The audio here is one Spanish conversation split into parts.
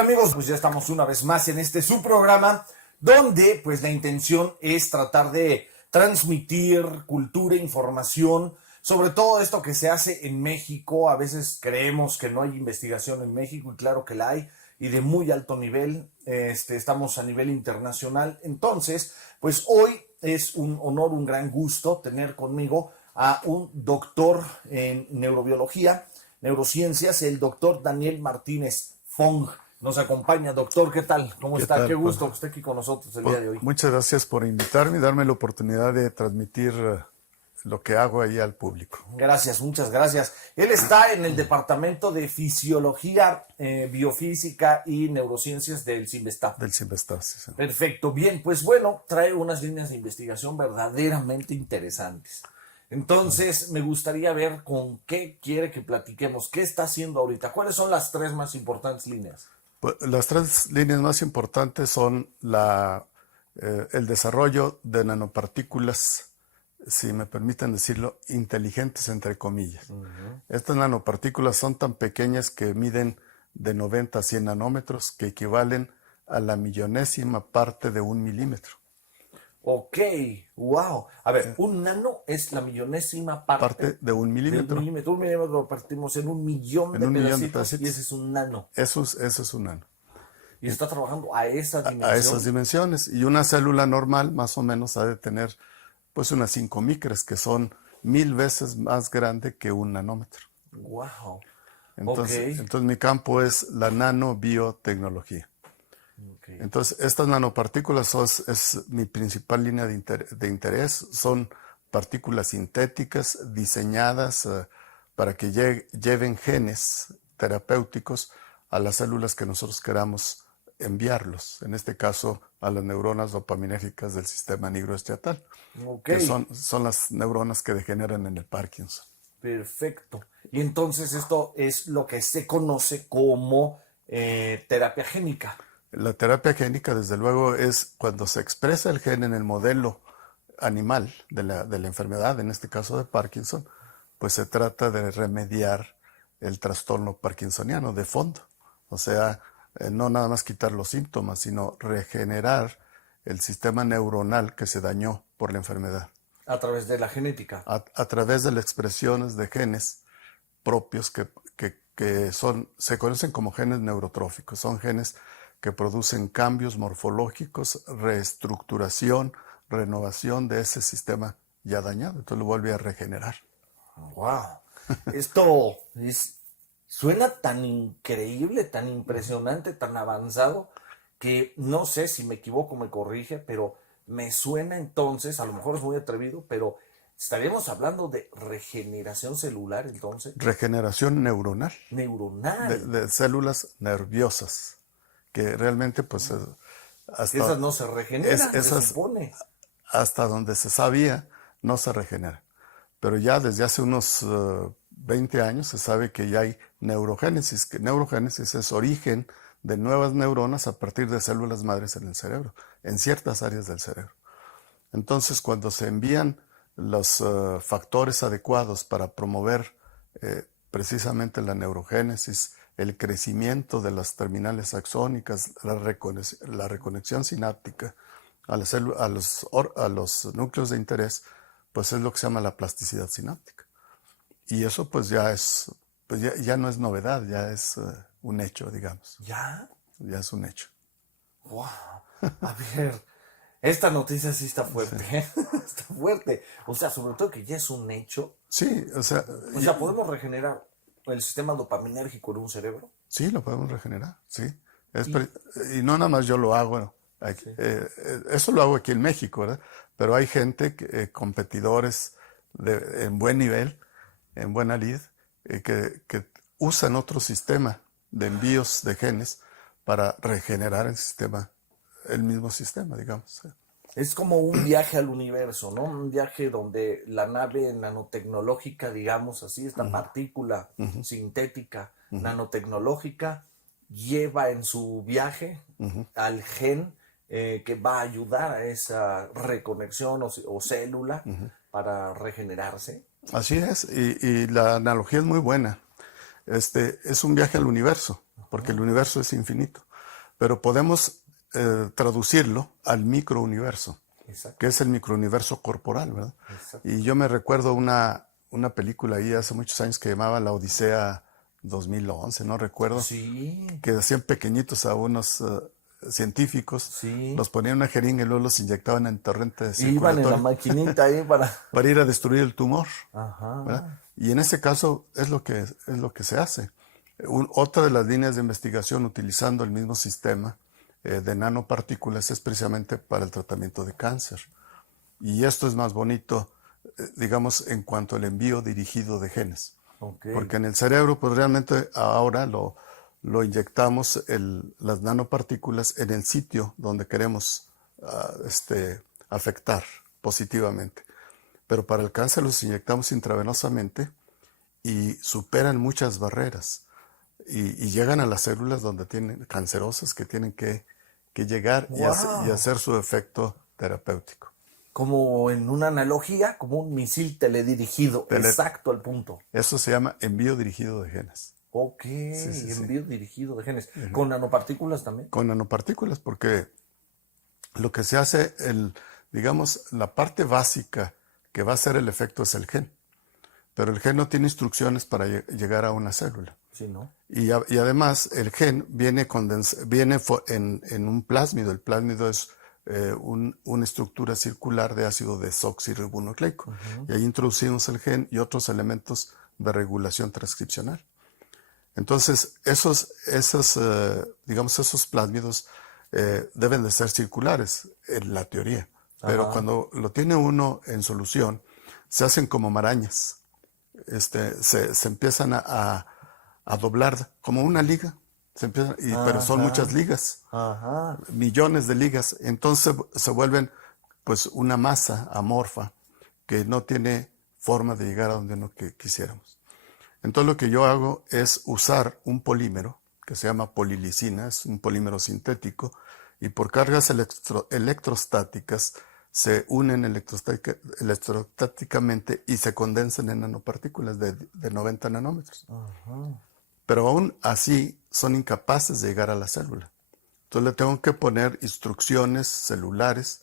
tal, amigos? Pues ya estamos una vez más en este su programa, donde pues la intención es tratar de transmitir cultura, información, sobre todo esto que se hace en México. A veces creemos que no hay investigación en México y claro que la hay, y de muy alto nivel. Estamos a nivel internacional. Entonces, pues hoy es un honor, un gran gusto tener conmigo a un doctor en neurobiología, neurociencias, el doctor Daniel Martínez Fong. Nos acompaña. Doctor, ¿qué tal? ¿Cómo ¿Qué está? tal, Qué Juan? gusto que esté aquí con nosotros el día de hoy. Muchas gracias por invitarme y darme la oportunidad de transmitir lo que hago ahí al público. Gracias, muchas gracias. Él está en el Departamento de Fisiología, Biofísica y Neurociencias del CIMBESTAF. Del CIMBESTAF, sí, sí. Perfecto, bien, pues bueno, trae unas líneas de investigación verdaderamente interesantes. Entonces, me gustaría ver con qué quiere que platiquemos, qué está haciendo ahorita, cuáles son las tres más importantes líneas. Pues, las tres líneas más importantes son el desarrollo de nanopartículas, si me permiten decirlo, inteligentes entre comillas. Estas nanopartículas son tan pequeñas que miden de 90 a 100 nanómetros, que equivalen a la millonésima parte de 1 milímetro. Ok, wow. A ver, un nano es la millonésima parte De 1 milímetro. Un milímetro lo partimos en 1 millón de pedacitos y ese es un nano. Eso es un nano. Y está trabajando a esa dimensión. A esas dimensiones. Y una célula normal más o menos ha de tener pues unas 5 micras, que son 1000 veces más grande que un nanómetro. Wow. Entonces mi campo es la nanobiotecnología. Okay. Entonces estas nanopartículas es mi principal línea de interés. Son partículas sintéticas diseñadas para que lleven genes terapéuticos a las células que nosotros queramos enviarlos, en este caso a las neuronas dopaminérgicas del sistema nigroestriatal, que son las neuronas que degeneran en el Parkinson. Perfecto. Y entonces esto es lo que se conoce como terapia génica. La terapia génica, desde luego, es cuando se expresa el gen en el modelo animal de la enfermedad, en este caso de Parkinson, pues se trata de remediar el trastorno parkinsoniano de fondo. O sea, no nada más quitar los síntomas, sino regenerar el sistema neuronal que se dañó por la enfermedad. A través de la genética. A través de las expresiones de genes propios que se conocen como genes neurotróficos. Son genes que producen cambios morfológicos, reestructuración, renovación de ese sistema ya dañado. Entonces lo vuelve a regenerar. ¡Wow! Esto suena tan increíble, tan impresionante, tan avanzado, que no sé si me equivoco, me corrige, pero me suena entonces, a lo mejor es muy atrevido, pero estaríamos hablando de regeneración celular entonces. Regeneración neuronal. Neuronal. De células nerviosas, que realmente pues esas no se regeneran, se supone. Hasta donde se sabía, no se regenera. Pero ya desde hace unos 20 años se sabe que ya hay neurogénesis, que neurogénesis es origen de nuevas neuronas a partir de células madres en el cerebro, en ciertas áreas del cerebro. Entonces, cuando se envían los factores adecuados para promover precisamente la neurogénesis, el crecimiento de las terminales axónicas, la reconexión sináptica a los núcleos de interés, pues es lo que se llama la plasticidad sináptica. Y eso pues ya no es novedad, ya es un hecho, digamos. ¿Ya? Ya es un hecho. ¡Wow! A ver, esta noticia sí está fuerte, Sí. Está fuerte. O sea, sobre todo que ya es un hecho. Sí, o sea... ¿podemos regenerar el sistema dopaminérgico en un cerebro? Sí, lo podemos regenerar, sí. Y no nada más yo lo hago, Sí. Eso lo hago aquí en México, ¿verdad? Pero hay gente, competidores en buen nivel, en buena lid, que usan otro sistema de envíos de genes para regenerar el mismo sistema, digamos. Es como un viaje al universo, ¿no? Un viaje donde la nave nanotecnológica, digamos así, esta partícula sintética nanotecnológica, lleva en su viaje al gen que va a ayudar a esa reconexión o célula para regenerarse. Así es, y la analogía es muy buena. Es un viaje al universo, porque el universo es infinito. pero podemos traducirlo al microuniverso, Exacto. que es el microuniverso corporal, ¿verdad? Exacto. Y yo me recuerdo una película ahí hace muchos años que llamaba La Odisea 2011, no recuerdo, Sí, que hacían pequeñitos a unos científicos, sí. los ponían en una jeringa y luego los inyectaban en torrente Y iban en la circulatorio maquinita ahí para... para ir a destruir el tumor, Ajá. ¿verdad? Y en ese caso es lo que se hace. Otra de las líneas de investigación utilizando el mismo sistema de nanopartículas es precisamente para el tratamiento de cáncer. Y esto es más bonito, digamos, en cuanto al envío dirigido de genes. Okay. Porque en el cerebro, pues realmente ahora lo inyectamos las nanopartículas en el sitio donde queremos afectar positivamente. Pero para el cáncer los inyectamos intravenosamente y superan muchas barreras y llegan a las células donde tienen cancerosas que tienen que llegar y hacer su efecto terapéutico. Como en una analogía, como un misil teledirigido, exacto al punto. Eso se llama envío dirigido de genes. Ok, envío dirigido de genes. ¿Con nanopartículas también? Con nanopartículas, porque lo que se hace, digamos, la parte básica que va a hacer el efecto es el gen. Pero el gen no tiene instrucciones para llegar a una célula. Sí, ¿no? Y además el gen viene en un plásmido. El plásmido es una estructura circular de ácido desoxirribonucleico. Y ahí introducimos el gen y otros elementos de regulación transcripcional. Entonces, esos plásmidos deben de ser circulares en la teoría. Pero cuando lo tiene uno en solución, se hacen como marañas. Se empiezan a doblar como una liga. Pero son muchas ligas. Millones de ligas. Entonces se vuelven pues una masa amorfa que no tiene forma de llegar a donde no quisiéramos. Entonces lo que yo hago es usar un polímero que se llama polilisina, es un polímero sintético, y por cargas electrostáticas se unen electrostáticamente y se condensan en nanopartículas de 90 nanómetros. Pero aún así son incapaces de llegar a la célula. Entonces le tengo que poner instrucciones celulares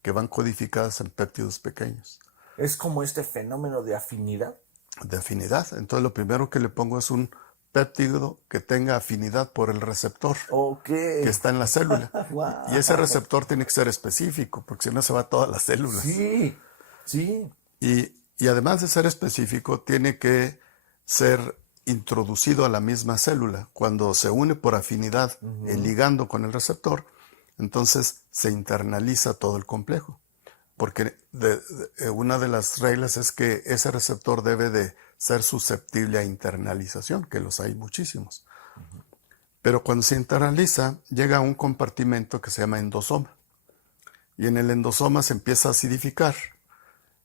que van codificadas en péptidos pequeños. ¿Es como este fenómeno de afinidad? De afinidad. Entonces lo primero que le pongo es un péptido que tenga afinidad por el receptor que está en la célula. Wow. Y ese receptor tiene que ser específico, porque si no se va a todas las células. Sí, sí. Y además de ser específico, tiene que ser introducido a la misma célula. Cuando se une por afinidad, el ligando con el receptor, entonces se internaliza todo el complejo. Porque una de las reglas es que ese receptor debe de ser susceptible a internalización, que los hay muchísimos. Pero cuando se internaliza, llega a un compartimento que se llama endosoma. Y en el endosoma se empieza a acidificar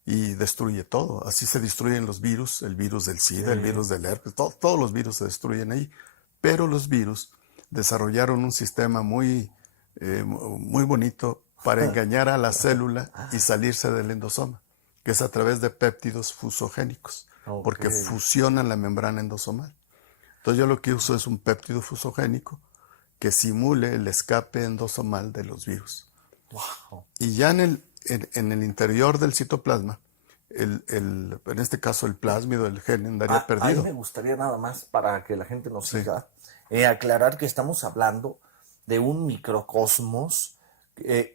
y destruye todo. Así se destruyen los virus, el virus del SIDA, el virus del herpes, todos los virus se destruyen ahí. Pero los virus desarrollaron un sistema muy bonito para engañar a la célula y salirse del endosoma, que es a través de péptidos fusogénicos, porque fusionan la membrana endosomal. Entonces yo lo que uso es un péptido fusogénico que simule el escape endosomal de los virus. Wow. Y ya en el interior del citoplasma, en este caso el plásmido, el gen, andaría perdido. Ahí me gustaría nada más, para que la gente nos siga, aclarar que estamos hablando de un microcosmos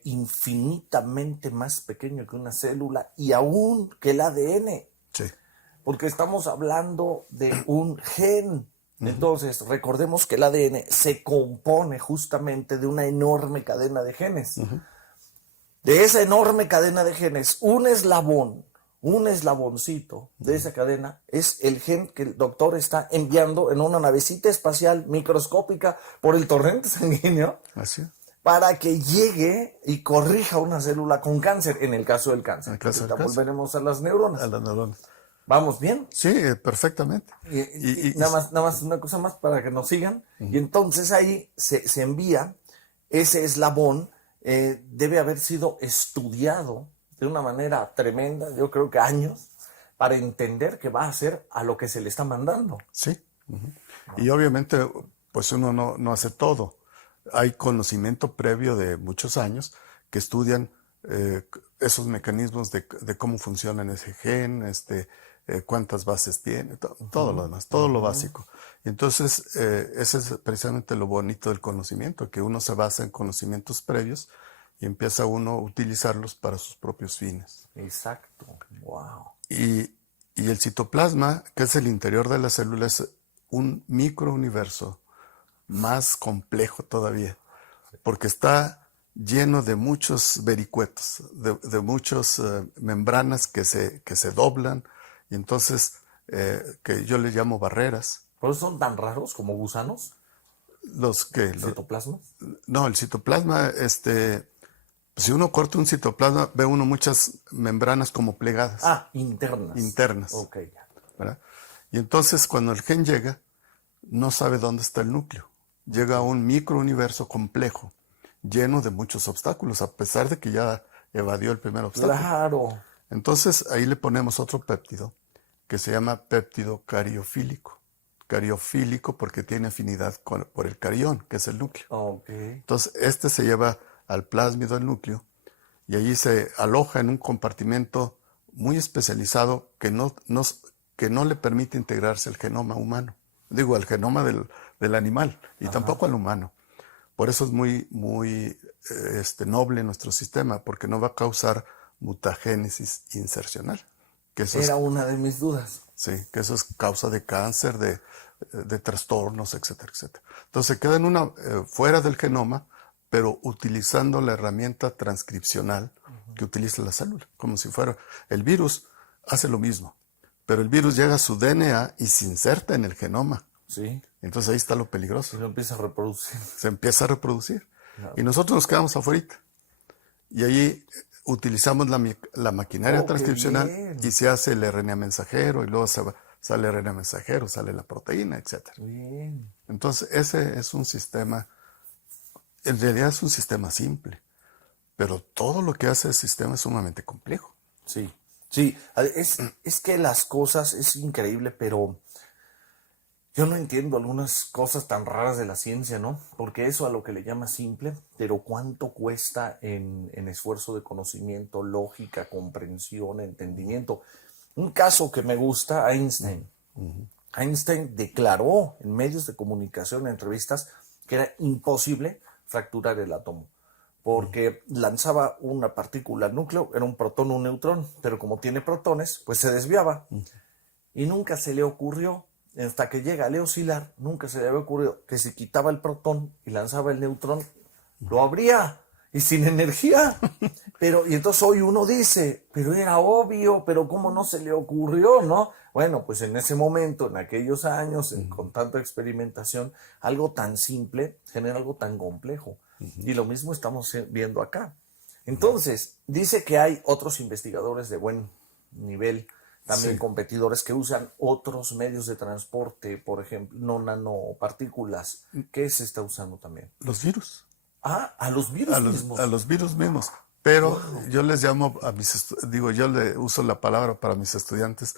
infinitamente más pequeño que una célula y aún que el ADN. Sí. Porque estamos hablando de un gen. Entonces, recordemos que el ADN se compone justamente de una enorme cadena de genes. De esa enorme cadena de genes, un eslaboncito de esa cadena es el gen que el doctor está enviando en una navecita espacial microscópica por el torrente sanguíneo. Así. Para que llegue y corrija una célula con cáncer, en el caso del cáncer. Volveremos a las neuronas. A las neuronas. ¿Vamos bien? Sí, perfectamente. Y nada más una cosa más para que nos sigan. Y entonces ahí se envía ese eslabón, debe haber sido estudiado de una manera tremenda, yo creo que años, para entender que va a hacer a lo que se le está mandando. Sí. Y obviamente, pues uno no hace todo. hay conocimiento previo de muchos años que estudian esos mecanismos de cómo funciona ese gen, cuántas bases tiene, todo lo demás, todo lo básico. Y entonces, ese es precisamente lo bonito del conocimiento, que uno se basa en conocimientos previos y empieza uno a utilizarlos para sus propios fines. Exacto. Wow. Y el citoplasma, que es el interior de la célula, es un microuniverso más complejo todavía, porque está lleno de muchos vericuetos, de muchas membranas que se doblan, y entonces, que yo les llamo barreras. ¿Por eso son tan raros como gusanos? Los que... ¿Citoplasmas? No, el citoplasma, si uno corta un citoplasma, ve uno muchas membranas como plegadas. Ah, internas. Internas. Ok, ya. ¿Verdad? Y entonces cuando el gen llega, no sabe dónde está el núcleo. Llega a un microuniverso complejo, lleno de muchos obstáculos, a pesar de que ya evadió el primer obstáculo. Claro. Entonces ahí le ponemos otro péptido que se llama péptido cariofílico. Cariofílico porque tiene afinidad por el carión, que es el núcleo. Ok. Entonces se lleva al plásmido del núcleo y allí se aloja en un compartimento muy especializado que no le permite integrarse al genoma humano. Digo, al genoma del animal y tampoco al humano. Por eso es muy, muy noble nuestro sistema, porque no va a causar mutagénesis insercional. Que eso Era una de mis dudas. Sí, que eso es causa de cáncer, de trastornos, etcétera, etcétera. Entonces queda fuera del genoma, pero utilizando la herramienta transcripcional que utiliza la célula, como si fuera... El virus hace lo mismo, pero el virus llega a su DNA y se inserta en el genoma. Sí. Entonces ahí está lo peligroso. Y lo empieza a reproducir. Se empieza a reproducir. Claro. Y nosotros nos quedamos afuera. Y ahí utilizamos la maquinaria transcripcional y se hace el RNA mensajero y luego sale el RNA mensajero, sale la proteína, etc. Bien. Entonces ese es un sistema, en realidad es un sistema simple, pero todo lo que hace el sistema es sumamente complejo. Sí, sí, es que las cosas es increíble, pero yo no entiendo algunas cosas tan raras de la ciencia, ¿no? Porque eso a lo que le llama simple, pero cuánto cuesta en esfuerzo de conocimiento, lógica, comprensión, entendimiento. Un caso que me gusta, Einstein. Einstein declaró en medios de comunicación, en entrevistas, que era imposible fracturar el átomo, porque lanzaba una partícula al núcleo, era un protón o un neutrón, pero como tiene protones, pues se desviaba. Y nunca se le ocurrió, hasta que llega Leo Szilard, nunca se le había ocurrido que si quitaba el protón y lanzaba el neutrón, lo habría, y sin energía. Y entonces hoy uno dice, pero era obvio, pero ¿cómo no se le ocurrió, no? Bueno, pues en ese momento, en aquellos años, con tanta experimentación, algo tan simple genera algo tan complejo. Y lo mismo estamos viendo acá. Entonces, dice que hay otros investigadores de buen nivel, también competidores que usan otros medios de transporte, por ejemplo, no nanopartículas. ¿Qué se está usando también? Los virus. Ah, a los virus mismos. A los virus mismos. Pero yo les llamo yo le uso la palabra para mis estudiantes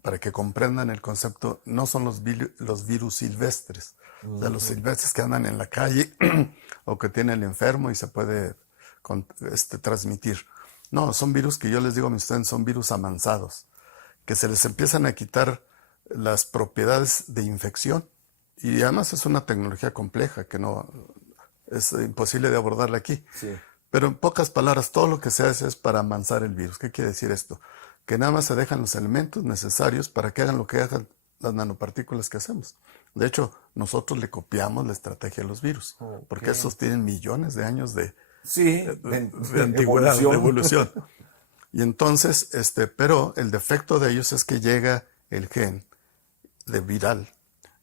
para que comprendan el concepto. No son los virus silvestres. O sea, los silvestres que andan en la calle o que tiene el enfermo y se puede transmitir. No, son virus que yo les digo a mis estudiantes, son virus amansados, que se les empiezan a quitar las propiedades de infección. Y además es una tecnología compleja que no es imposible de abordarla aquí. Sí. Pero en pocas palabras, todo lo que se hace es para amansar el virus. ¿Qué quiere decir esto? Que nada más se dejan los elementos necesarios para que hagan lo que hagan las nanopartículas que hacemos. De hecho, nosotros le copiamos la estrategia a los virus, porque esos tienen millones de años de antigüedad, de evolución. Y entonces, pero el defecto de ellos es que llega el gen de viral.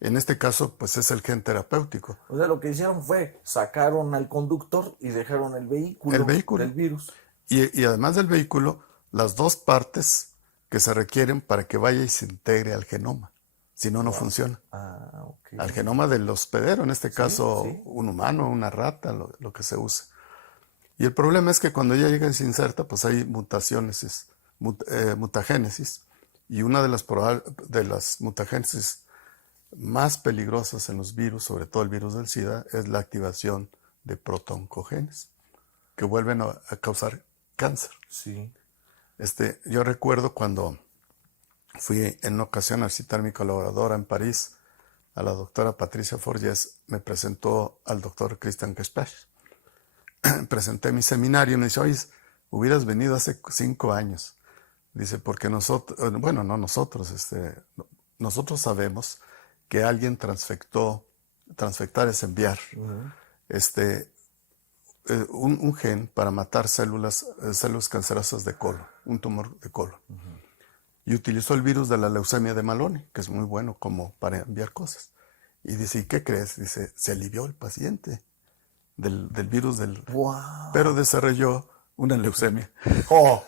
En este caso, pues es el gen terapéutico. O sea, lo que hicieron fue sacaron al conductor y dejaron el vehículo del virus. Y además del vehículo, las dos partes que se requieren para que vaya y se integre al genoma. Si no, no funciona. Ah, okay. Al genoma del hospedero, en este caso un humano, una rata, lo que se use. Y el problema es que cuando ya llega y se inserta, pues hay mutagénesis. Y una de las mutagénesis más peligrosas en los virus, sobre todo el virus del SIDA, es la activación de protoncogenes, que vuelven a causar cáncer. Sí. Yo recuerdo cuando fui en una ocasión a visitar a mi colaboradora en París, a la doctora Patricia Forges, me presentó al doctor Christian Kespach. Presenté mi seminario y me dice, oye, hubieras venido hace 5 años. Dice, porque nosotros, bueno, no nosotros, nosotros sabemos que alguien transfectar es enviar un gen para matar células cancerosas de colon, un tumor de colon. Y utilizó el virus de la leucemia de Maloney, que es muy bueno como para enviar cosas. Y dice, ¿y qué crees? Dice, se alivió el paciente del virus del... ¡Wow! Pero desarrolló una leucemia. ¡Oh!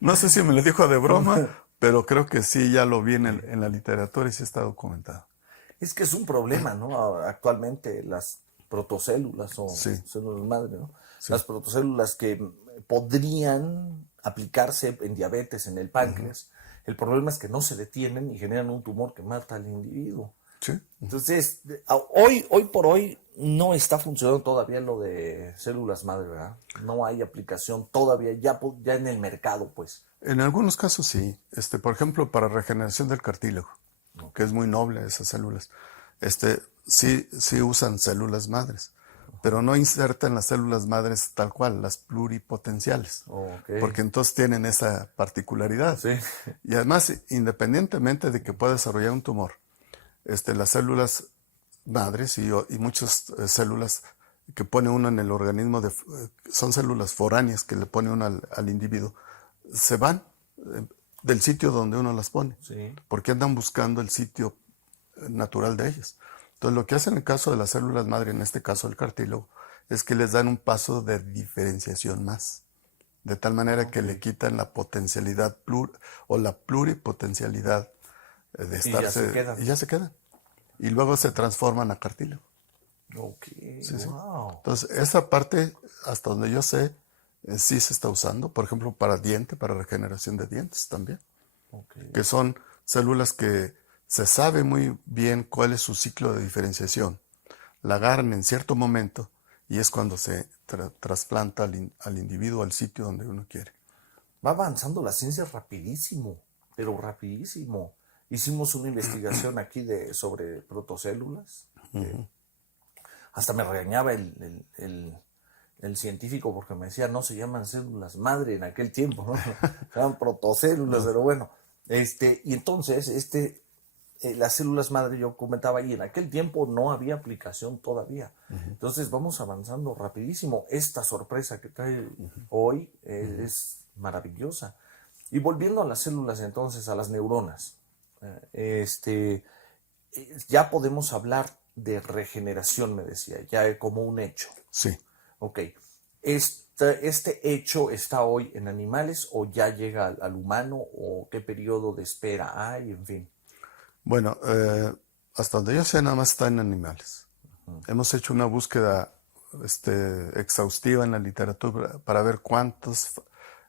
No sé si me lo dijo de broma, pero creo que sí, ya lo vi en la literatura y sí está documentado. Es que es un problema, ¿no? Actualmente las protocélulas o Sí. células madre, ¿no? Sí. Las protocélulas que podrían aplicarse en diabetes, en el páncreas. El problema es que no se detienen y generan un tumor que mata al individuo. Sí. Entonces, hoy por hoy no está funcionando todavía lo de células madre, ¿verdad? No hay aplicación todavía, ya en el mercado, pues. En algunos casos sí. Por ejemplo, para regeneración del cartílago, que es muy noble esas células, sí usan células madres, pero no insertan las células madres tal cual, las pluripotenciales, porque entonces tienen esa particularidad. Sí. Y además, independientemente de que pueda desarrollar un tumor, las células madres y muchas células que pone uno en el organismo, son células foráneas que le pone uno al individuo, se van del sitio donde uno las pone, Sí. porque andan buscando el sitio natural de ellas. Entonces, lo que hacen en el caso de las células madre, en este caso el cartílago, es que les dan un paso de diferenciación más, de tal manera que le quitan la potencialidad o la pluripotencialidad de estarse, y ya se quedan. Y luego se transforman a cartílago. Ok, Sí, wow. sí. Entonces, esa parte, hasta donde yo sé, sí se está usando, por ejemplo, para regeneración de dientes también. Okay. Que son células que se sabe muy bien cuál es su ciclo de diferenciación. La agarran en cierto momento y es cuando se trasplanta al individuo al sitio donde uno quiere. Va avanzando la ciencia rapidísimo, pero rapidísimo. Hicimos una investigación aquí sobre protocélulas. Hasta me regañaba el científico porque me decía, no se llaman células madre en aquel tiempo, ¿no? Se llaman protocélulas, pero bueno. Y entonces, las células madre, yo comentaba ahí, en aquel tiempo no había aplicación todavía. Entonces vamos avanzando rapidísimo. Esta sorpresa que trae hoy es maravillosa. Y volviendo a las células entonces, a las neuronas, ya podemos hablar de regeneración, me decía, ya como un hecho. Sí. Ok. ¿Este hecho está hoy en animales o ya llega al humano o qué periodo de espera hay, en fin? Bueno, hasta donde yo sé, nada más está en animales. Hemos hecho una búsqueda exhaustiva en la literatura para ver cuántos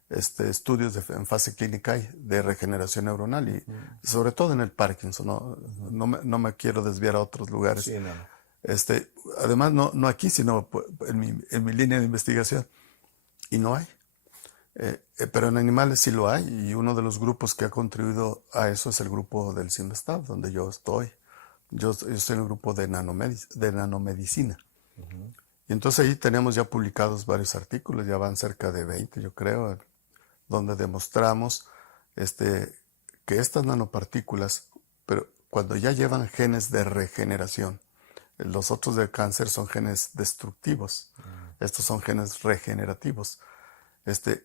estudios en fase clínica hay de regeneración neuronal y sobre todo en el Parkinson. No me quiero desviar a otros lugares. Sí, no. Además, no aquí, sino en mi línea de investigación. Y no hay. Pero en animales sí lo hay, y uno de los grupos que ha contribuido a eso es el grupo del CIMSTAB, donde yo estoy. Yo estoy en el grupo de nanomedicina. Y entonces ahí tenemos ya publicados varios artículos, ya van cerca de 20, yo creo, donde demostramos que estas nanopartículas, pero cuando ya llevan genes de regeneración, los otros del cáncer son genes destructivos, estos son genes regenerativos.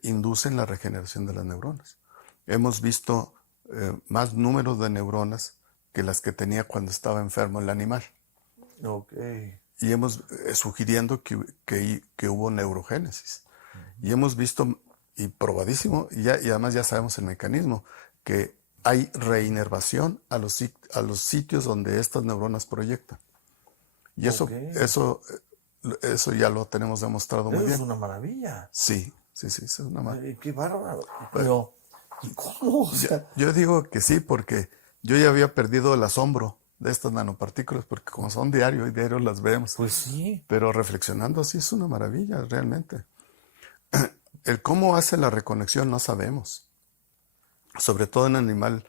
Inducen la regeneración de las neuronas. Hemos visto más números de neuronas que las que tenía cuando estaba enfermo el animal. Okay. Y hemos sugiriendo que hubo neurogénesis. Y hemos visto, y probadísimo, y además ya sabemos el mecanismo, que hay reinervación a los sitios donde estas neuronas proyectan. Y eso ya lo tenemos demostrado muy bien. Es una maravilla. Sí, es una maravilla. Qué bárbaro. Pero, ¿y cómo? O sea, yo digo que sí, porque Yo ya había perdido el asombro de estas nanopartículas porque como son diario y diario las vemos. Pues sí. Pero reflexionando así es una maravilla realmente. El cómo hace la reconexión no sabemos. Sobre todo en animal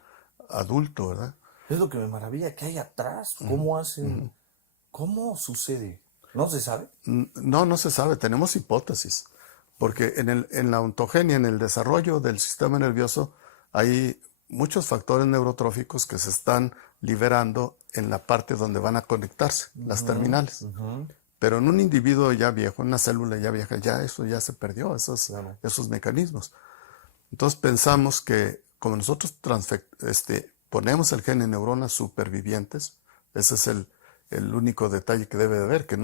adulto, ¿verdad? Es lo que me maravilla, ¿qué hay atrás? ¿Cómo hacen? ¿Cómo sucede? ¿No se sabe? No, no se sabe. Tenemos hipótesis. Porque en la ontogenia, en el desarrollo del sistema nervioso, hay muchos factores neurotróficos que se están liberando en la parte donde van a conectarse, las terminales. Pero en un individuo ya viejo, en una célula ya vieja, ya eso ya se perdió, esos mecanismos. Entonces pensamos que como nosotros ponemos el gen en neuronas supervivientes, ese es el único detalle que debe de haber, que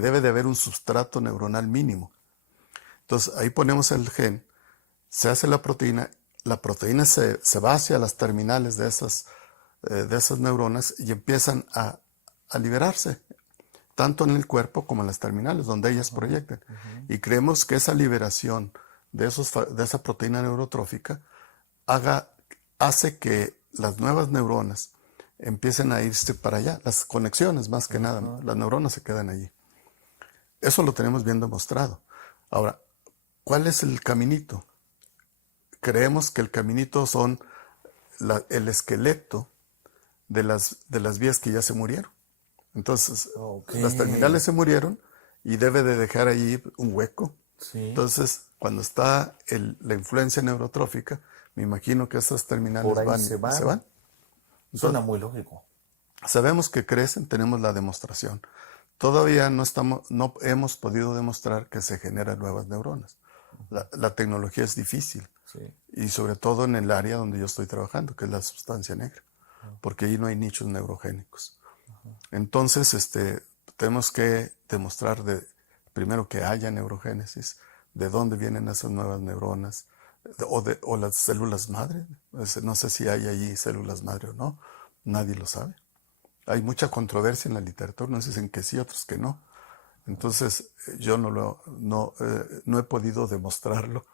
debe de haber un sustrato neuronal mínimo. Entonces ahí ponemos el gen, se hace la proteína se va hacia las terminales de esas neuronas y empiezan a liberarse, tanto en el cuerpo como en las terminales, donde ellas proyectan. Y creemos que esa liberación de esa proteína neurotrófica hace que las nuevas neuronas empiecen a irse para allá, las conexiones más que nada, las neuronas se quedan allí. Eso lo tenemos bien demostrado. Ahora, ¿cuál es el caminito? Creemos que el caminito son el esqueleto de las vías que ya se murieron. Entonces, las terminales se murieron y debe de dejar ahí un hueco. Sí. Entonces, cuando está la influencia neurotrófica, me imagino que esas terminales se van. Suena muy lógico. Sabemos que crecen, tenemos la demostración. Todavía no hemos podido demostrar que se generan nuevas neuronas. La tecnología es difícil. Sí. Y sobre todo en el área donde yo estoy trabajando, que es la sustancia negra, porque ahí no hay nichos neurogénicos. Entonces, tenemos que demostrar primero que haya neurogénesis, de dónde vienen esas nuevas neuronas, o las células madre. No sé si hay allí células madre o no, nadie lo sabe. Hay mucha controversia en la literatura, unos dicen que sí, otros que no. Entonces, yo no he podido demostrarlo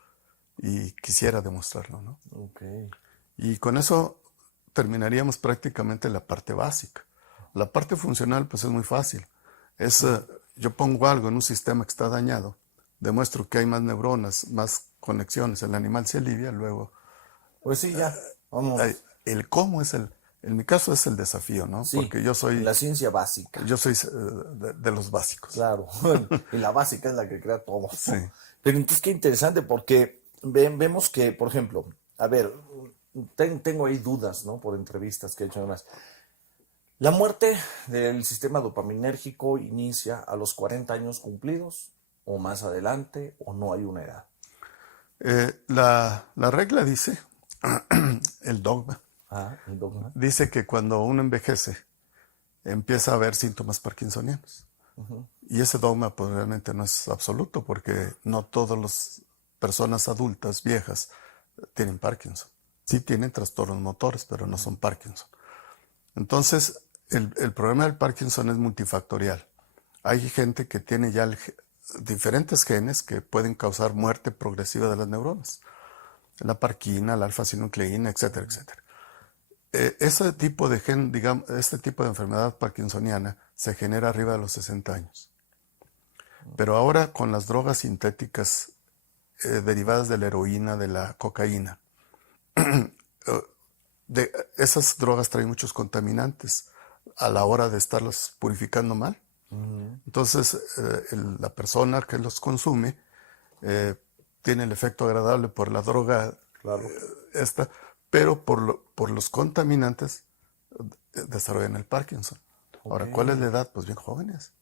y quisiera demostrarlo, ¿no? Okay. Y con eso terminaríamos prácticamente la parte básica. La parte funcional, pues es muy fácil. Yo pongo algo en un sistema que está dañado, demuestro que hay más neuronas, más conexiones, el animal se alivia, luego... Pues sí, ya, vamos. El cómo en mi caso es el desafío, ¿no? Sí, porque yo soy... la ciencia básica. Yo soy de los básicos. Claro, y la básica es la que crea todo. Sí. Pero entonces qué interesante, porque vemos que, por ejemplo, a ver, tengo ahí dudas, ¿no? Por entrevistas que he hecho además. La muerte del sistema dopaminérgico inicia a los 40 años cumplidos, o más adelante, o no hay una edad. La regla dice, el dogma, El dogma. dice que cuando uno envejece, empieza a haber síntomas parkinsonianos. Y ese dogma pues realmente no es absoluto, porque no todas las personas adultas, viejas, tienen Parkinson. Sí tienen trastornos motores, pero no son Parkinson. Entonces, el problema del Parkinson es multifactorial. Hay gente que tiene ya diferentes genes que pueden causar muerte progresiva de las neuronas. La parquina, la alfa-sinucleína, etcétera, etcétera. Ese tipo de este tipo de enfermedad parkinsoniana se genera arriba de los 60 años. Pero ahora con las drogas sintéticas derivadas de la heroína, de la cocaína, esas drogas traen muchos contaminantes a la hora de estarlos purificando mal. Entonces, la persona que los consume tiene el efecto agradable por la droga pero por los contaminantes desarrollan el Parkinson. Ahora, ¿cuál es la edad? Pues bien jóvenes.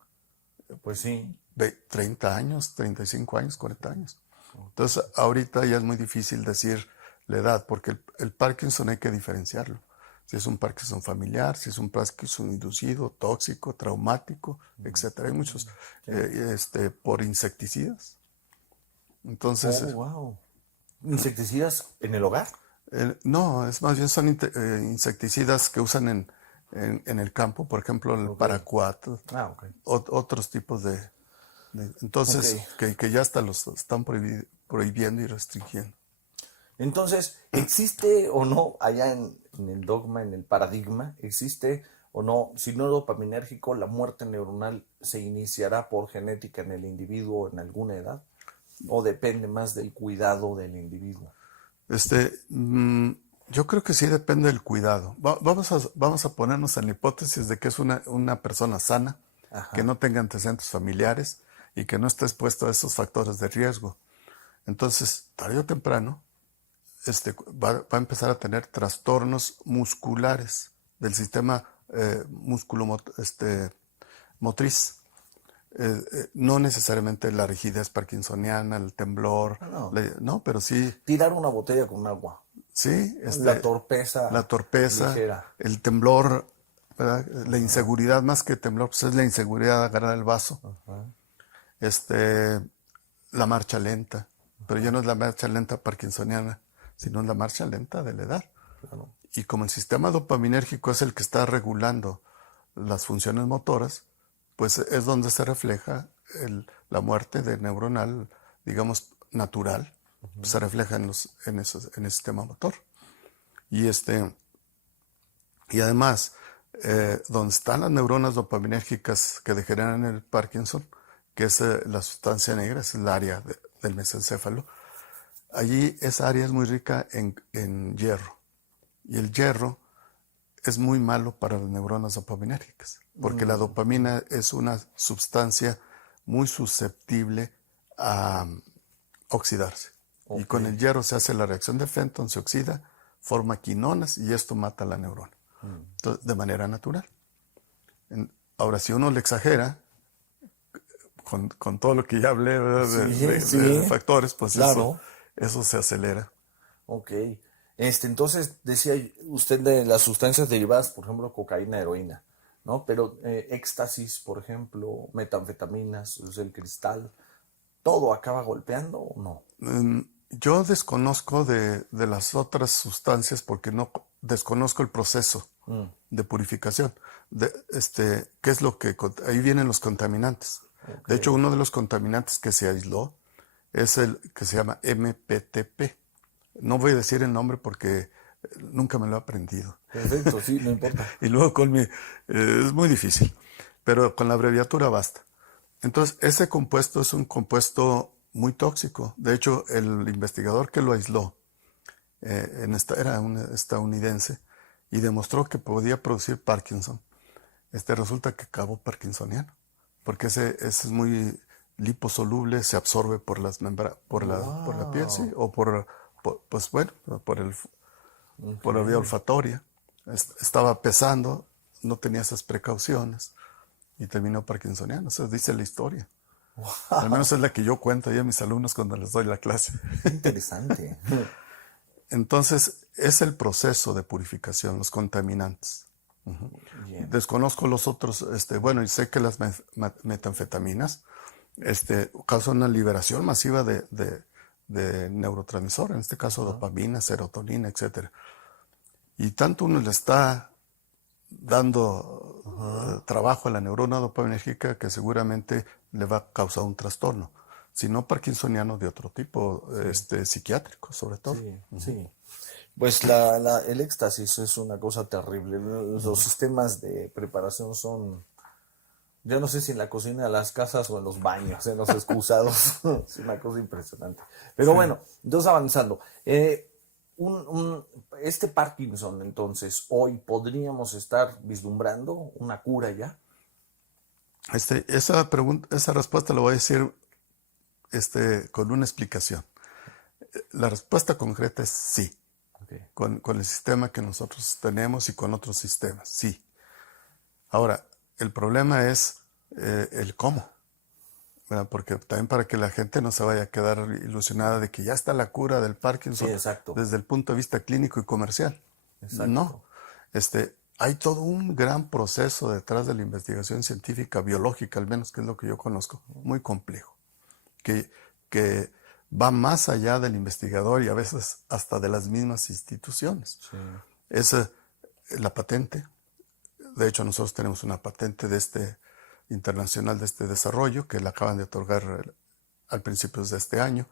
Pues sí. De 30 años, 35 años, 40 años. Entonces, ahorita ya es muy difícil decir la edad, porque el Parkinson hay que diferenciarlo. Si es un Parkinson familiar, si es un Parkinson inducido, tóxico, traumático, etcétera. Hay muchos por insecticidas. Entonces, wow. ¿Insecticidas en el hogar? No, es más bien son insecticidas que usan en el campo, por ejemplo, el paraquat, otros tipos de entonces, que ya hasta los están prohibiendo y restringiendo. Entonces, ¿existe o no allá en el dogma, en el paradigma, existe o no, si no dopaminérgico, la muerte neuronal se iniciará por genética en el individuo en alguna edad, o depende más del cuidado del individuo. Yo creo que sí depende del cuidado. Vamos a ponernos en la hipótesis de que es una persona sana, que no tenga antecedentes familiares y que no esté expuesto a esos factores de riesgo. Entonces, tarde o temprano, va a empezar a tener trastornos musculares del sistema motriz. No necesariamente la rigidez parkinsoniana, el temblor, no, pero sí. Tirar una botella con agua. Sí, la torpeza ligera. El temblor, ¿verdad? La inseguridad, más que temblor, pues es la inseguridad de agarrar el vaso. La marcha lenta, pero ya no es la marcha lenta parkinsoniana, sino es la marcha lenta de la edad. Claro. Y como el sistema dopaminérgico es el que está regulando las funciones motoras, pues es donde se refleja la muerte de neuronal, digamos, natural, se refleja en el sistema motor. Y además, donde están las neuronas dopaminérgicas que degeneran el Parkinson, que es la sustancia negra, es el área del mesencéfalo, allí esa área es muy rica en hierro. Y el hierro es muy malo para las neuronas dopaminérgicas, porque la dopamina es una sustancia muy susceptible a oxidarse. Y con el hierro se hace la reacción de Fenton, se oxida, forma quinonas y esto mata a la neurona. Entonces, de manera natural. Ahora, si uno le exagera, con todo lo que ya hablé, ¿verdad? De factores, pues claro. Eso se acelera. Ok. Entonces, decía usted de las sustancias derivadas, por ejemplo, cocaína, heroína, ¿no? Pero éxtasis, por ejemplo, metanfetaminas, el cristal, ¿todo acaba golpeando o no? Yo desconozco de las otras sustancias porque no desconozco el proceso de purificación. ¿Qué es lo que? Ahí vienen los contaminantes. Okay. De hecho, uno de los contaminantes que se aisló es el que se llama MPTP. No voy a decir el nombre porque nunca me lo he aprendido. Perfecto, sí, no importa. Y luego es muy difícil, pero con la abreviatura basta. Entonces, ese compuesto es un compuesto muy tóxico. De hecho, el investigador que lo aisló era un estadounidense y demostró que podía producir Parkinson. Resulta que acabó parkinsoniano, porque ese es muy liposoluble, se absorbe por la piel, ¿sí? O por la vía olfatoria. Estaba pesando, no tenía esas precauciones y terminó parkinsoniano. Eso dice la historia. Wow. Al menos es la que yo cuento a mis alumnos cuando les doy la clase. Interesante. Entonces, es el proceso de purificación, los contaminantes. Desconozco los otros, y sé que las metanfetaminas causan una liberación masiva de neurotransmisores, en este caso dopamina, serotonina, etc. Y tanto uno le está dando trabajo a la neurona dopaminérgica que seguramente le va a causar un trastorno, sino parkinsoniano de otro tipo, psiquiátrico sobre todo. Sí. Pues el éxtasis es una cosa terrible. Los sistemas de preparación son, yo no sé si en la cocina de las casas o en los baños, en los excusados. Es una cosa impresionante. Pero bueno, entonces avanzando. Este Parkinson, entonces, hoy podríamos estar vislumbrando una cura ya. Esa respuesta la voy a decir con una explicación. La respuesta concreta es sí. Okay. Con el sistema que nosotros tenemos y con otros sistemas, sí. Ahora, el problema es el cómo, ¿verdad? Porque también para que la gente no se vaya a quedar ilusionada de que ya está la cura del Parkinson desde el punto de vista clínico y comercial. Exacto. No, hay todo un gran proceso detrás de la investigación científica, biológica al menos, que es lo que yo conozco, muy complejo, que va más allá del investigador y a veces hasta de las mismas instituciones. Sí. Es la patente. De hecho, nosotros tenemos una patente internacional de este desarrollo que la acaban de otorgar al principio de este año.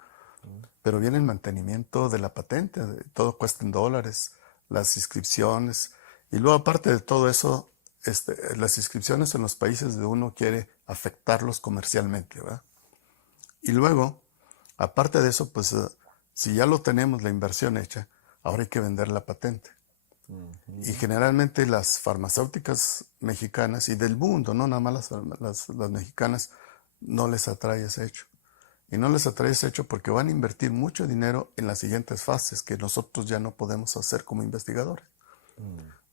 Pero viene el mantenimiento de la patente. Todo cuesta en dólares. las inscripciones. Y luego, aparte de todo eso, las inscripciones en los países de uno quiere afectarlos comercialmente, ¿verdad? Y luego, aparte de eso, pues si ya lo tenemos, la inversión hecha, ahora hay que vender la patente. Y generalmente las farmacéuticas mexicanas y del mundo, no nada más las mexicanas, no les atrae ese hecho. Y no les atrae ese hecho porque van a invertir mucho dinero en las siguientes fases que nosotros ya no podemos hacer como investigadores.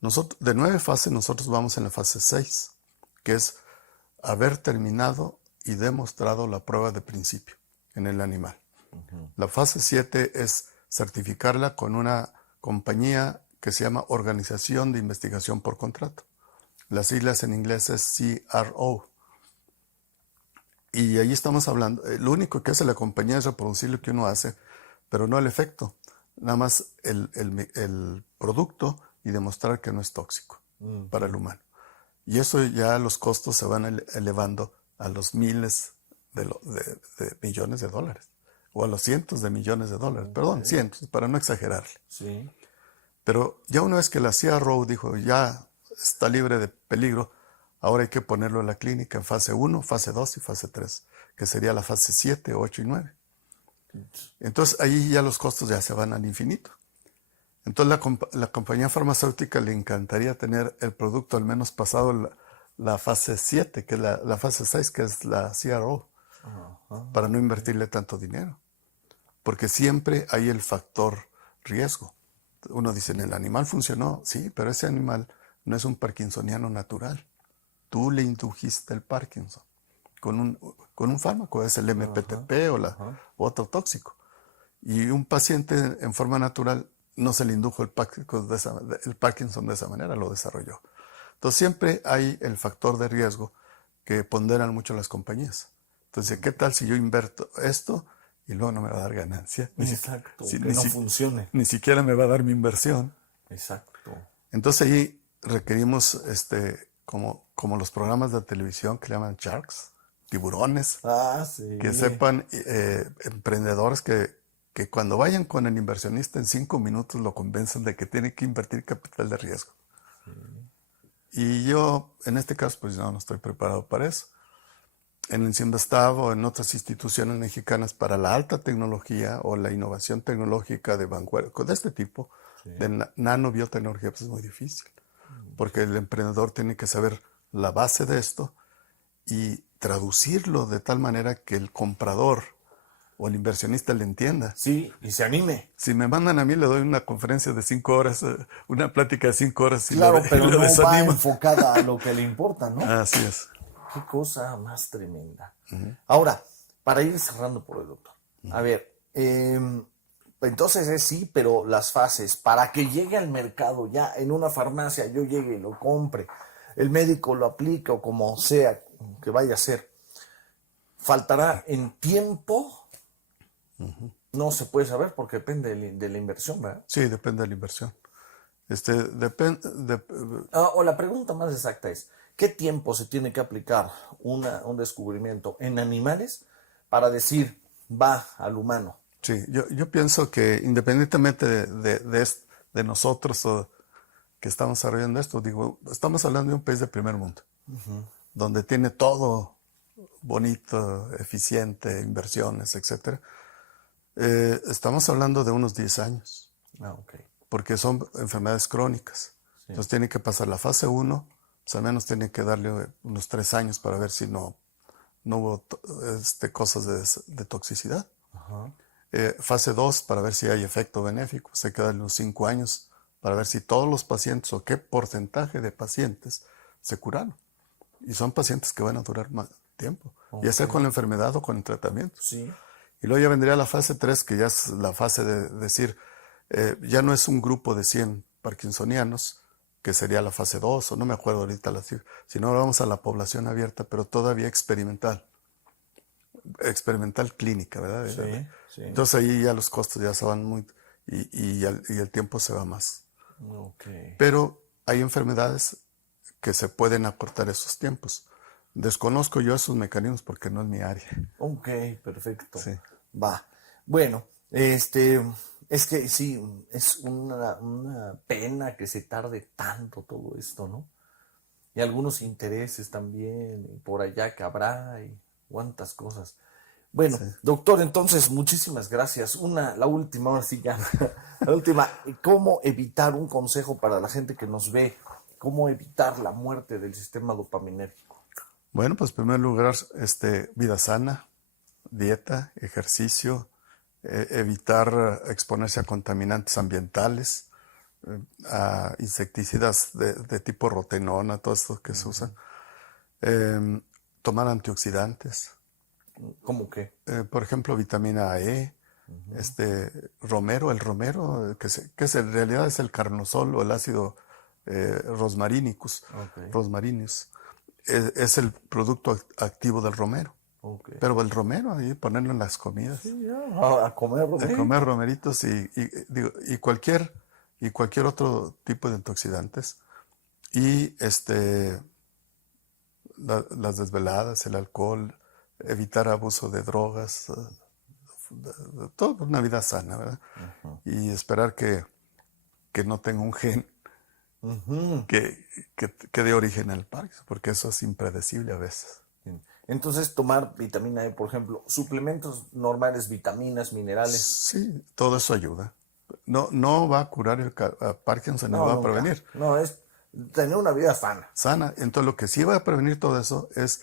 Nosotros, de 9 fases, nosotros vamos en la fase 6, que es haber terminado y demostrado la prueba de principio en el animal. La fase 7 es certificarla con una compañía que se llama Organización de Investigación por Contrato. Las siglas en inglés es CRO. Y ahí estamos hablando, lo único que hace la compañía es reproducir lo que uno hace, pero no el efecto, nada más el producto y demostrar que no es tóxico para el humano. Y eso ya los costos se van elevando a los miles de millones de dólares, o a los cientos de millones de dólares, perdón, cientos, para no exagerarle. Sí. Pero ya una vez que la CRO dijo, ya está libre de peligro, ahora hay que ponerlo en la clínica en fase 1, fase 2 y fase 3, que sería la fase 7, 8 y 9. Entonces ahí ya los costos ya se van al infinito. Entonces la compañía farmacéutica le encantaría tener el producto al menos pasado la fase 7, que es la fase 6, que es la CRO, para no invertirle tanto dinero. Porque siempre hay el factor riesgo. Uno dice, el animal funcionó, sí, pero ese animal no es un parkinsoniano natural. Tú le indujiste el Parkinson con un fármaco, es el MPTP o otro tóxico. Y un paciente en forma natural no se le indujo el Parkinson de esa manera, lo desarrolló. Entonces siempre hay el factor de riesgo que ponderan mucho las compañías. Entonces, ¿qué tal si yo invierto esto y luego no me va a dar ganancia? Exacto, que no funcione. Ni siquiera me va a dar mi inversión. Exacto. Entonces ahí requerimos, como los programas de televisión que le llaman sharks, tiburones, Sí. que sepan, emprendedores que cuando vayan con el inversionista en 5 minutos lo convencen de que tiene que invertir capital de riesgo. Y yo, en este caso, pues no estoy preparado para eso. En el CIEMDASTAB o en otras instituciones mexicanas para la alta tecnología o la innovación tecnológica de vanguardia, de este tipo, de nanobiotecnología, pues es muy difícil. Porque el emprendedor tiene que saber la base de esto y traducirlo de tal manera que el comprador o el inversionista le entienda. Sí, y se anime. Si me mandan a mí, le doy una conferencia de 5 horas, una plática de 5 horas. Claro, pero y lo no va desanimo. enfocada a lo que le importa, ¿no? Así es. Qué cosa más tremenda. Ahora, para ir cerrando por el doctor. A ver, entonces es sí, pero las fases, para que llegue al mercado ya en una farmacia, yo llegue y lo compre, el médico lo aplique o como sea que vaya a ser, faltará en tiempo. No se puede saber porque depende de la inversión, ¿verdad? Sí, depende de la inversión. O la pregunta más exacta es, ¿qué tiempo se tiene que aplicar un descubrimiento en animales para decir va al humano? Sí, yo pienso que independientemente de nosotros que estamos desarrollando esto, digo, estamos hablando de un país de primer mundo, donde tiene todo bonito, eficiente, inversiones, etcétera. Estamos hablando de unos 10 años. Okay. Porque son enfermedades crónicas. Sí. Entonces tiene que pasar la fase 1, pues al menos tiene que darle unos 3 años para ver si no hubo cosas de toxicidad. Fase 2 para ver si hay efecto benéfico. Pues hay que darle unos 5 años para ver si todos los pacientes o qué porcentaje de pacientes se curaron. Y son pacientes que van a durar más tiempo, ya sea con la enfermedad o con el tratamiento. Sí. Y luego ya vendría la fase 3, que ya es la fase de decir, ya no es un grupo de 100 parkinsonianos, que sería la fase 2, o no me acuerdo ahorita la cifra, sino vamos a la población abierta, pero todavía experimental clínica, ¿verdad? Sí, sí. Entonces ahí ya los costos ya se van muy, y el tiempo se va más. Okay. Pero hay enfermedades que se pueden acortar esos tiempos. Desconozco yo esos mecanismos porque no es mi área. Ok, perfecto. Sí. Va. Bueno, Es que sí, es una pena que se tarde tanto todo esto, ¿no? Y algunos intereses también, y por allá que habrá, y cuántas cosas. Bueno, Sí. doctor, entonces, muchísimas gracias. La última, ahora sí ya, la última, ¿cómo evitar un consejo para la gente que nos ve? ¿Cómo evitar la muerte del sistema dopaminérgico? Bueno, pues en primer lugar, vida sana, dieta, ejercicio, evitar exponerse a contaminantes ambientales, a insecticidas de tipo rotenona, todo esto que se usa. Em, Tomar antioxidantes, ¿Cómo qué? por ejemplo, vitamina E, el romero, en realidad es el carnosol o el ácido rosmarínicos, Ok, rosmarinus, es el producto activo del romero. ok. Pero el romero, ahí ponerlo en las comidas, Sí, ya, a comer comer romerito. romeritos digo, y cualquier otro tipo de antioxidantes. Y las desveladas, el alcohol, evitar abuso de drogas, todo una vida sana, ¿verdad? Y esperar que no tenga un gen Ujú. que dé origen al Parkinson, porque eso es impredecible a veces. Bien. Entonces, tomar vitamina E, por ejemplo, suplementos normales, vitaminas, minerales. Sí, todo eso ayuda. No, no va a curar a Parkinson ni lo No, va a nunca. prevenir. No, es tener una vida sana. Sana. Entonces, lo que sí va a prevenir todo eso es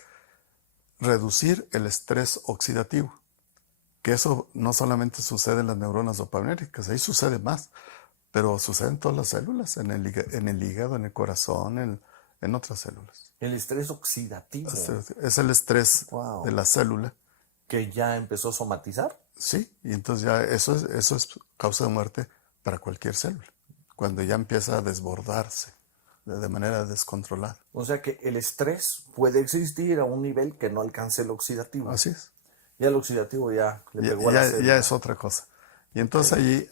reducir el estrés oxidativo. Que eso no solamente sucede en las neuronas dopaminérgicas, ahí sucede más, pero sucede en todas las células, en el hígado, en el corazón, en otras células. El estrés oxidativo. Es el estrés de Wow. la célula, Que ya empezó a somatizar. sí, y entonces ya eso es causa de muerte para cualquier célula, cuando ya empieza a desbordarse de manera descontrolada. O sea que el estrés puede existir a un nivel que no alcance el oxidativo. Así es. Ya el oxidativo ya le pegó a la Ya es célula. otra cosa. Y Ok, entonces allí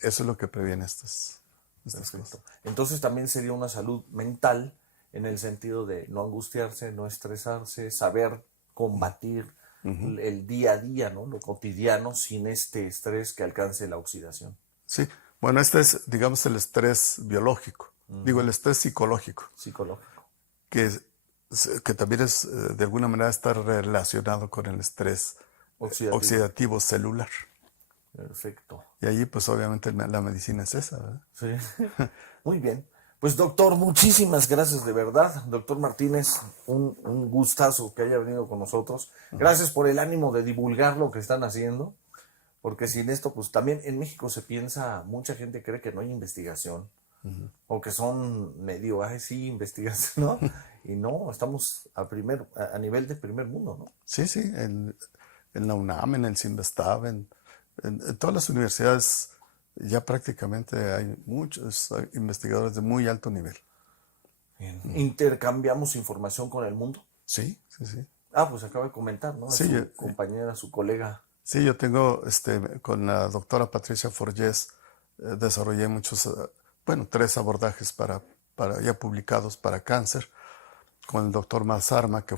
eso es lo que previene estas cosas. perfecto. Entonces también sería una salud mental en el sentido de no angustiarse, no estresarse, saber combatir Ujú. el día a día, ¿no? Lo cotidiano sin este estrés que alcance la oxidación. Sí, bueno, este es, digamos, el estrés biológico. Digo, el estrés psicológico, Psicológico, que, que también es, de alguna manera, está relacionado con el estrés oxidativo. oxidativo celular. Perfecto. Y allí, pues, obviamente, la medicina es esa, ¿verdad? Sí. Muy bien. Pues doctor, muchísimas gracias de verdad. Doctor Martínez, un gustazo que haya venido con nosotros. Gracias por el ánimo de divulgar lo que están haciendo, porque sin esto, pues también en México se piensa, mucha gente cree que no hay investigación, o que son medio, ay, sí, investigación, ¿no? Y no, estamos a nivel de primer mundo, ¿no? Sí, sí, en la UNAM, en el CINVESTAB, en todas las universidades ya prácticamente hay muchos investigadores de muy alto nivel. Bien. Intercambiamos información con el mundo. Sí, sí, sí. Ah, pues acaba de comentar, ¿no? Es Sí, su compañera, su colega. sí, yo tengo, con la doctora Patricia Forgés, desarrollé bueno, 3 abordajes ya publicados para cáncer, con el doctor Mazarma, que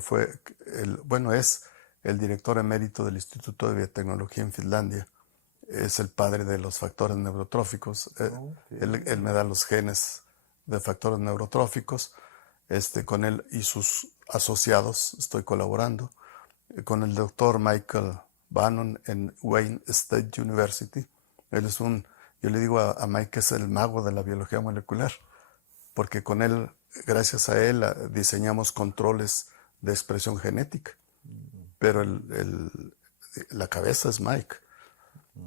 es el director emérito del Instituto de Biotecnología en Finlandia. Es el padre de los factores neurotróficos. Él me da los genes de factores neurotróficos. Con él y sus asociados estoy colaborando. Con el doctor Michael Bannon en Wayne State University. Yo le digo a Mike que es el mago de la biología molecular, porque con él, gracias a él, diseñamos controles de expresión genética. Pero la cabeza es Mike.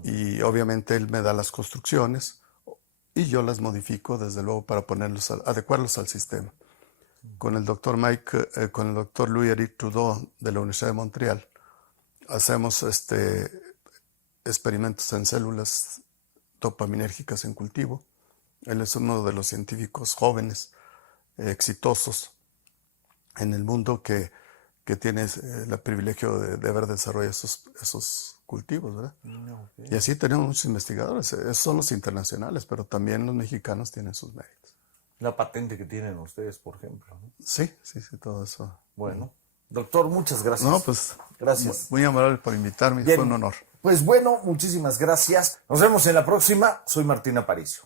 Y obviamente él me da las construcciones y yo las modifico, desde luego, para adecuarlos al sistema. Con el doctor con el doctor Louis-Éric Trudeau de la Universidad de Montreal, hacemos experimentos en células dopaminérgicas en cultivo. Él es uno de los científicos jóvenes, exitosos en el mundo que tiene el privilegio de haber desarrollado esos cultivos, ¿verdad? Y así tenemos muchos investigadores. Esos son los internacionales, pero también los mexicanos tienen sus méritos. La patente que tienen ustedes, por ejemplo, ¿no? Sí, sí, sí, todo eso. Bueno, doctor, muchas No, gracias. pues Gracias. muy amable por invitarme, fue un Bien, honor. Pues bueno, muchísimas gracias. Nos vemos en la próxima. Soy Martín Aparicio.